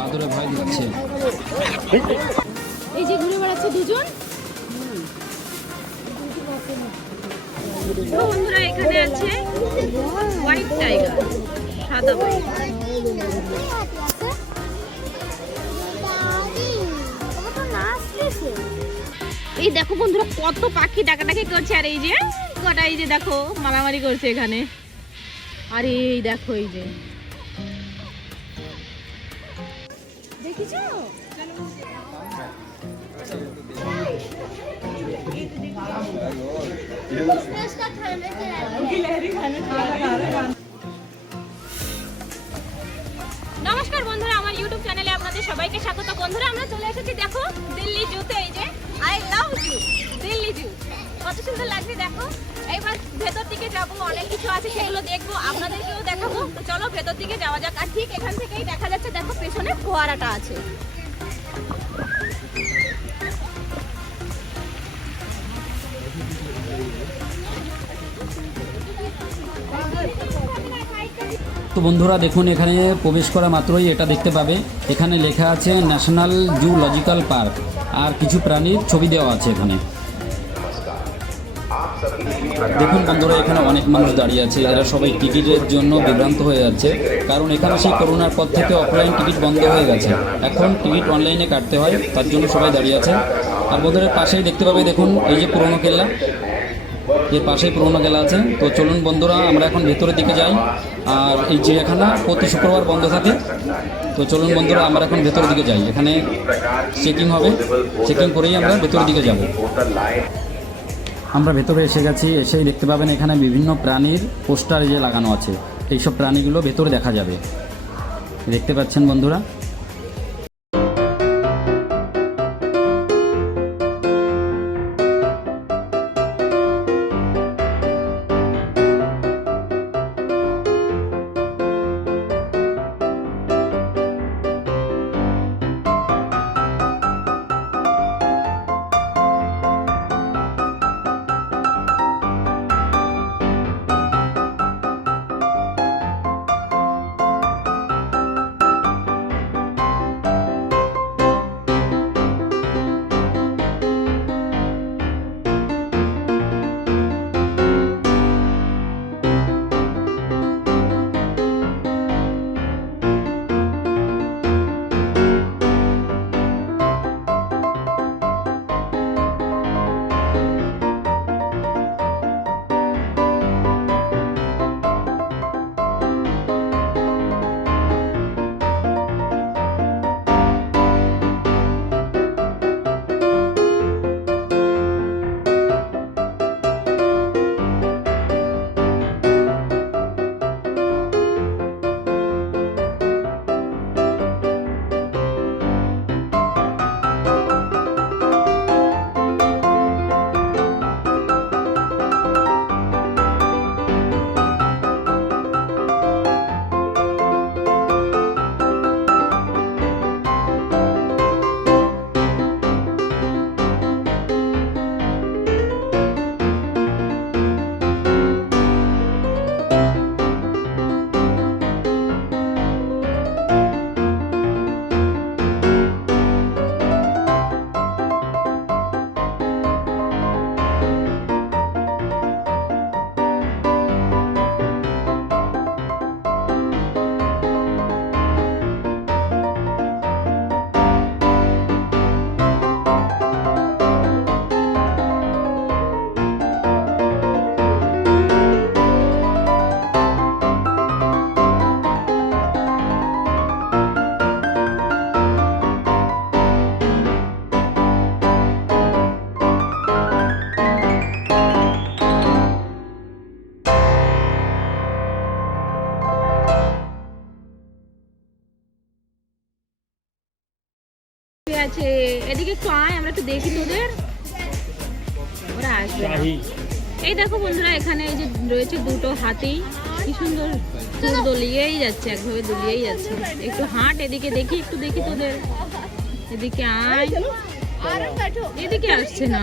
বাদরে ভয় দিচ্ছে। এই যে ঘুরে বেড়াচ্ছে দুজন? বন্ধুরা, এখানে আছে হোয়াইট টাইগার সাদা এই দেখো বন্ধুরা, কত পাখি ডাকাডাকি করছে, আর এই যে কটা, এই যে দেখো, মারামারি করছে এখানে। আর এই দেখো, এই যে নমস্কার বন্ধুরা, আমার ইউটিউব চ্যানেলে আপনাদের সবাইকে স্বাগত। বন্ধুরা, আমরা চলে এসেছি, দেখো, দিল্লি জুতে, এই যে I love zoo Delhi zoo কত সুন্দর লাগছে, দেখো। এইবার ভেতর দিকে যাব, অনেক কিছু আছে, সেগুলো দেখব, আপনাদেরকেও দেখাবো। তো চলো ভেতর দিকে যাওয়া যাক। আর ঠিক এখান থেকেই দেখা যাচ্ছে, দেখো, পেছনে ফোয়ারাটা আছে। তো বন্ধুরা, দেখুন, এখানে প্রবেশ করা মাত্রই এটা দেখতে পাবে। এখানে লেখা আছে ন্যাশনাল জুলজিক্যাল পার্ক আর কিছু প্রাণীর ছবি দেওয়া আছে এখানে। দেখুন বন্ধুরা, এখানে অনেক মানুষ দাঁড়িয়ে আছে। এরা সবাই টিকিটের জন্য বিভ্রান্ত হয়ে যাচ্ছে। কারণ এখানে সেই করোনার পর থেকে অফলাইন টিকিট বন্ধ হয়ে গেছে। এখন টিকিট অনলাইনে কাটতে হয়, তার জন্য সবাই দাঁড়িয়ে আছে। আর বন্ধুরা, পাশেই দেখতে পাবে, দেখুন, এই যে পুরোনো কেল্লা। এর পাশেই পুরোনো কেল্লা আছে। তো চলুন বন্ধুরা, আমরা এখন ভেতরের দিকে যাই। আর এই চিড়িয়াখানা প্রতি শুক্রবার বন্ধ থাকে। তো চলুন বন্ধুরা, আমরা এখন ভেতরের দিকে যাই। এখানে চেকিং হবে। চেকিং করেই আমরা ভেতরের দিকে যাব। আমরা ভেতরে এসে গেছি। এসেই দেখতে পাবেন এখানে বিভিন্ন প্রাণীর পোস্টার যে লাগানো আছে। এইসব প্রাণীগুলো ভেতরে দেখা যাবে। দেখতে পাচ্ছেন বন্ধুরা? আছে এদিকে একটু আয় আমরা একটু দেখি তোদের। ওরা আসবে এই দেখো বন্ধুরা এখানে এই যে রয়েছে দুটো হাতি। কি সুন্দর চুল দলিয়েই যাচ্ছে একভাবে দলিয়েই যাচ্ছে। একটু হাঁট এদিকে দেখি একটু দেখি তোদের। এদিকে আয়। এদিকে আসছে না।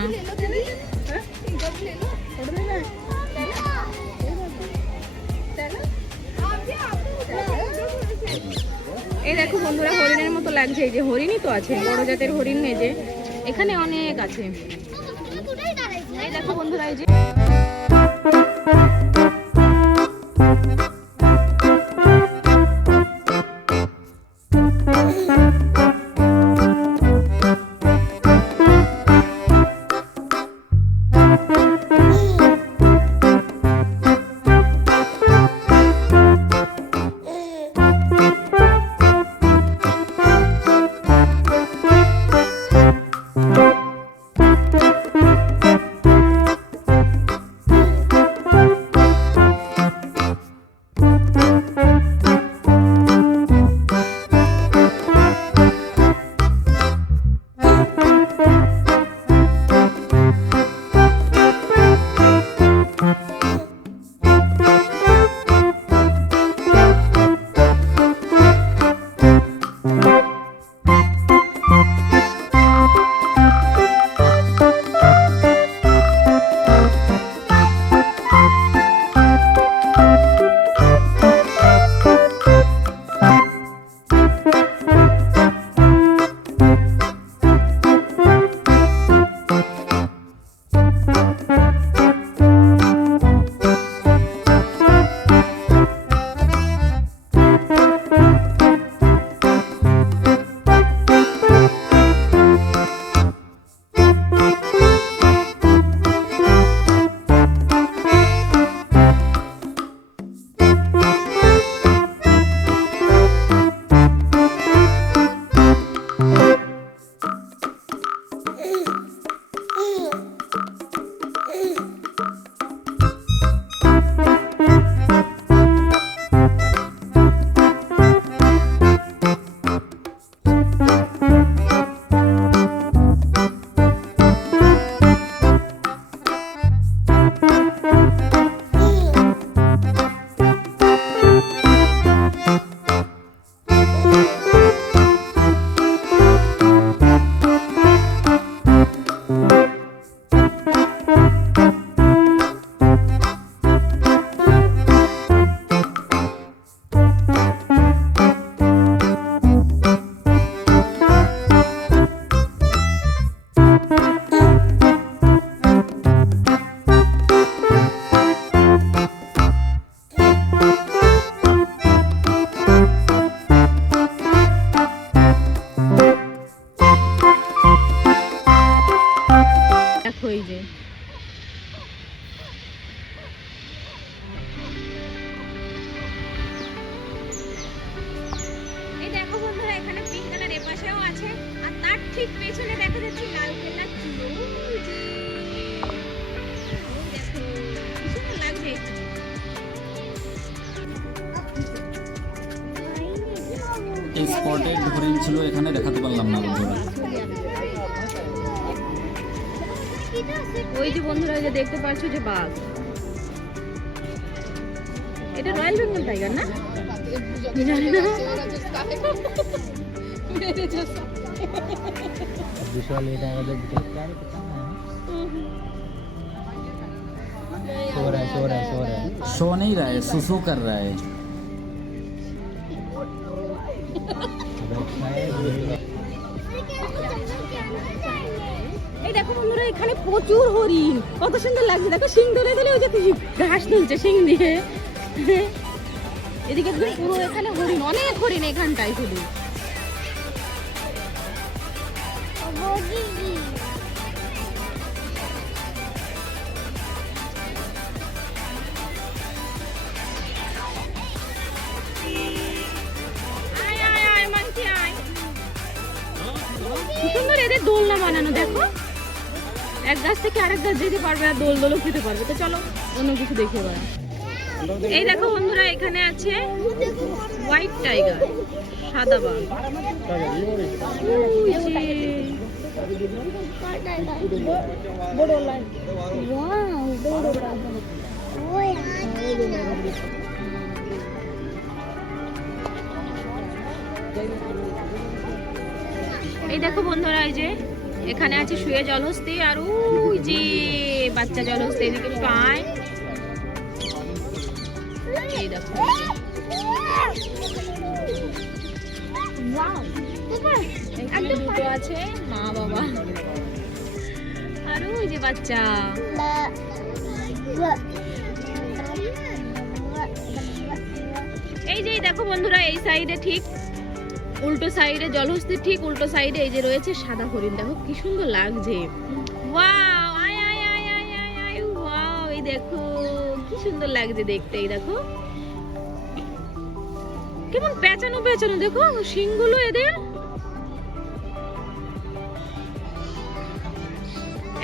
এই দেখো বন্ধুরা, হরিণের মতো লাগছে। এই যে হরিণই তো আছে, বড় জাতের হরিণ এই যে। এখানে অনেক আছে। এই দেখো বন্ধুরা, এই যে ঠিক পেছনে দেখা যাচ্ছে লাল কালার চুলো ওই যে। ওই দেখো, কি সুন্দর লাগছে এখানে। এই স্পটেড হরিণ ছিল এখানে দেখাতে পারলাম না বন্ধুরা ওই যে বন্ধুরা যে দেখতে পাচ্ছ যে বাঘ এটা রয়্যাল বেঙ্গল টাইগার না জানি না विजुअल ये टाइगर देख के क्या रे कितना है सो रहा है सो रहा है सो रहा है शो नहीं रहा है सुसु कर रहा है এই দেখো বন্ধুরা এখানে প্রচুর হরিণ কত সুন্দর লাগছে দেখো শিং ধরে ধরে ওই যে ঘাস তুলছে শিং দিয়ে এদিকে একদম পুরো এখানে হরিণ অনেক হরিণ এখানটায় শুধু সুন্দর এদের দোলনা বানানো দেখো এক গাছ থেকে আরেক গাছ যেতে পারবে আর দোল দোলও খেতে পারবে তো চলো অন্য কিছু দেখে এবার এই দেখো বন্ধুরা, এখানে আছে হোয়াইট টাইগার সাদা বাঘ। এই দেখো বন্ধুরা, এই যে, এখানে আছে শুয়ে জলহস্তি, আর ওই যে, বাচ্চা জলহস্তি, এদিকে একটু দুটো আছে, মা, বাবা। বাচ্চা। এই যে দেখো বন্ধুরা, এই সাইডে ঠিক, উল্টো সাইডে জলহস্তির ঠিক উল্টো সাইডে এই যে রয়েছে সাদা হরিণ। দেখো কি সুন্দর লাগছে। ওয়াও, আয় আয় আয় আয় আয় ওয়াও, এই দেখো, কি সুন্দর লাগছে দেখতে, এই দেখো। কেমন পেঁচানো পেঁচানো দেখো সিংগুলো এদের।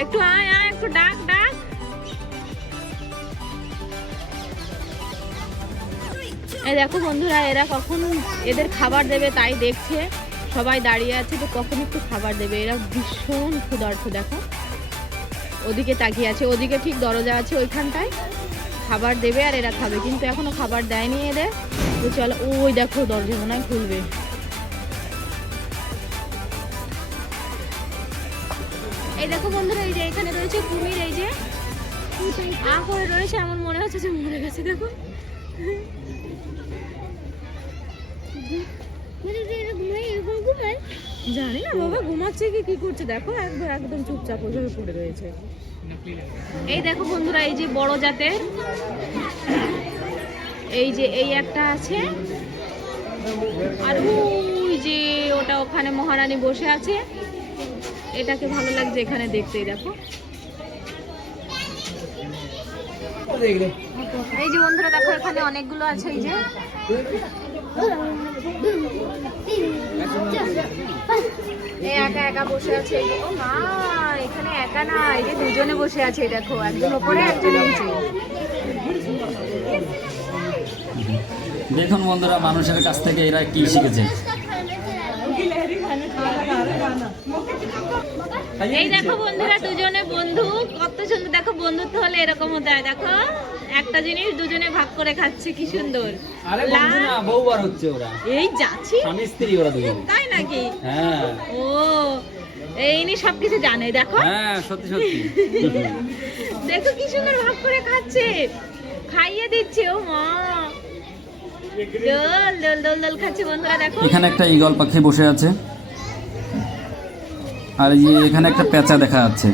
একটু আয় আয়, একটু ডাক ডাক। এই দেখো বন্ধুরা, এরা কখন এদের খাবার দেবে তাই দেখছে। সবাই দাঁড়িয়ে আছে তো কখন একটু খাবার দেবে। এরা ভীষণ ক্ষুধার্থ দেখো। ওদিকে তাকিয়ে আছে, ওদিকে ঠিক দরজা আছে ওইখানটায়। খাবার দেবে আর এরা খাবে, কিন্তু এখনও খাবার দেয়নি এদের। তো চলো, ওই দেখো দরজা মনে হয় খুলবে। এই দেখো বন্ধুরা, এই যে এখানে রয়েছে কুমির, এই যে আ করে রয়েছে, এমন মনে হচ্ছে যে মরে গেছে, দেখো। জানি না, বাবা ঘুমাচ্ছে কি কি করছে, দেখো, একদম একদম চুপচাপ ওইভাবে পড়ে রয়েছে। এই দেখো বন্ধুরা, এই যে বড় জাতের, এই যে এই একটা আছে, আর ওই যে ওটা ওখানে মহারানী বসে আছে। এটাকে ভালো লাগছে এখানে দেখতেই দেখো। এই যে বন্ধুরা দেখো এখানে অনেকগুলো আছে এই যে। এই একা একা বসে আছে মা এখানে একা না এই যে দুজনে বসে আছে এই দেখো একজন ওপরে একজন নিচে। দেখুন বন্ধুরা মানুষের কাছ থেকে এরা কি শিখেছে। এই দেখো বন্ধুরা দুজনে বন্ধু। কত সুন্দর দেখো বন্ধুত্ব হলে এরকম হতে হয়। দেখো একটা জিনিস দুজনে ভাগ করে খাচ্ছে কি সুন্দর। লা- বহুবার হচ্ছে ওরা। এই যাচ্ছি স্বামী স্ত্রী ওরা দুজন। তাই নাকি? হ্যাঁ। ও এই নি সবকিছু জানে দেখো। হ্যাঁ সত্যি সত্যি। দেখো কি সুন্দর ভাগ করে খাচ্ছে। খাইয়ে দিচ্ছে ও মা। দোল দোল দোল দোল খাচ্ছে বন্ধুরা দেখো। এখানে একটা ঈগল পাখি বসে আছে। আর এই এখানে একটা পেঁচা দেখা যাচ্ছে।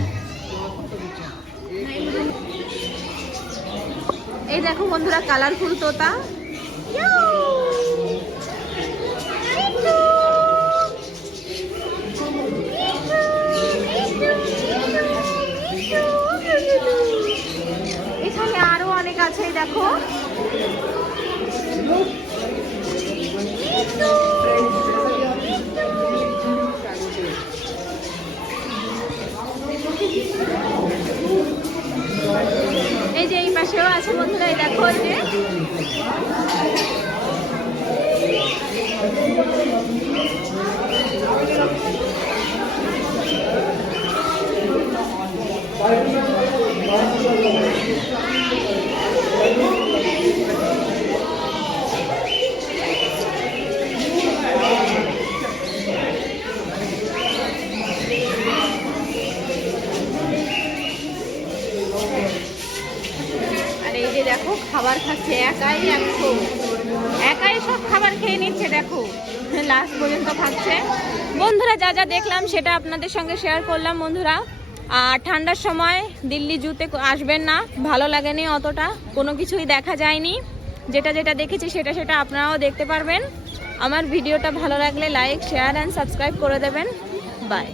এই দেখো বন্ধুরা কালারফুল তোতা এখানে আরও অনেক আছে এই দেখো এই যে এই পাশেও আছে বন্ধুরা এই দেখো এই যে আর এই যে দেখো, খাবার খাচ্ছে, একাই একশো। একাই সব খাবার খেয়ে নিচ্ছে, দেখো। লাস্ট পর্যন্ত খাচ্ছে। বন্ধুরা, যা যা দেখলাম, সেটা আপনাদের সঙ্গে শেয়ার করলাম, বন্ধুরা। আর ঠান্ডার সময় দিল্লি জুতে আসবেন না, ভালো লাগেনি অতটা। কোনো কিছুই দেখা যায়নি। যেটা যেটা দেখেছি, সেটা সেটা আপনারাও দেখতে পারবেন। আমার ভিডিওটা ভালো লাগলে লাইক শেয়ার অ্যান্ড সাবস্ক্রাইব করে দেবেন। বাই